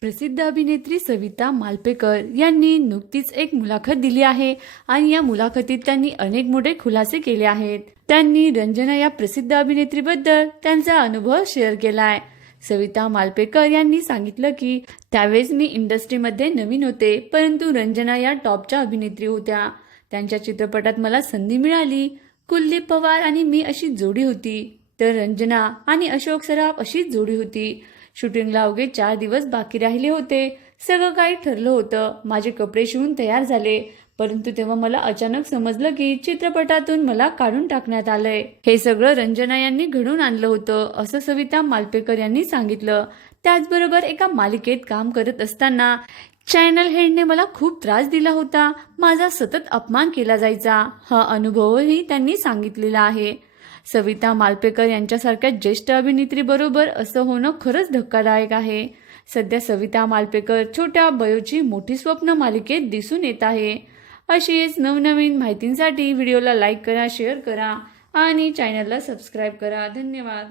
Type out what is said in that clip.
प्रसिद्ध अभिनेत्री सविता मालपेकर यांनी नुकतीच एक मुलाखत दिली आहे आणि या मुलाखतीत त्यांनी अनेक मोठे खुलासे केले आहेत. त्यांनी रंजना या प्रसिद्ध अभिनेत्रीबद्दल त्यांचा अनुभव शेअर केलाय. सविता मालपेकर यांनी सांगितलं की त्यावेळेस मी इंडस्ट्रीमध्ये नवीन होते परंतु रंजना या टॉपच्या अभिनेत्री होत्या. त्यांच्या चित्रपटात मला संधी मिळाली. कुलदीप पवार आणि मी अशी जोडी होती. तर रंजना आणि अशोक सराफ अशीच जोडी होती. शूटिंगला अवघे चार दिवस बाकी राहिले होते. सगळं काही ठरलं होतं. माझे कपडे शिवून तयार झाले. परंतु तेव्हा मला अचानक समजलं की चित्रपटातून मला काढून टाकण्यात आलंय. हे सगळं रंजना यांनी घडून आणलं होतं असं सविता मालपेकर यांनी सांगितलं. त्याचबरोबर एका मालिकेत काम करत असताना चॅनल हेडने मला खूप त्रास दिला होता. माझा सतत अपमान केला जायचा. हा अनुभवही त्यांनी सांगितलेला आहे. सविता मालपेकर यांच्यासारख्या ज्येष्ठ अभिनेत्रीबरोबर असं होणं खरंच धक्कादायक आहे. सध्या सविता मालपेकर छोट्या बयोची मोठी स्वप्न मालिकेत दिसून येत आहे. अशीच नवनवीन माहितींसाठी व्हिडिओला लाईक करा शेअर करा आणि चॅनलला सबस्क्राईब करा. धन्यवाद.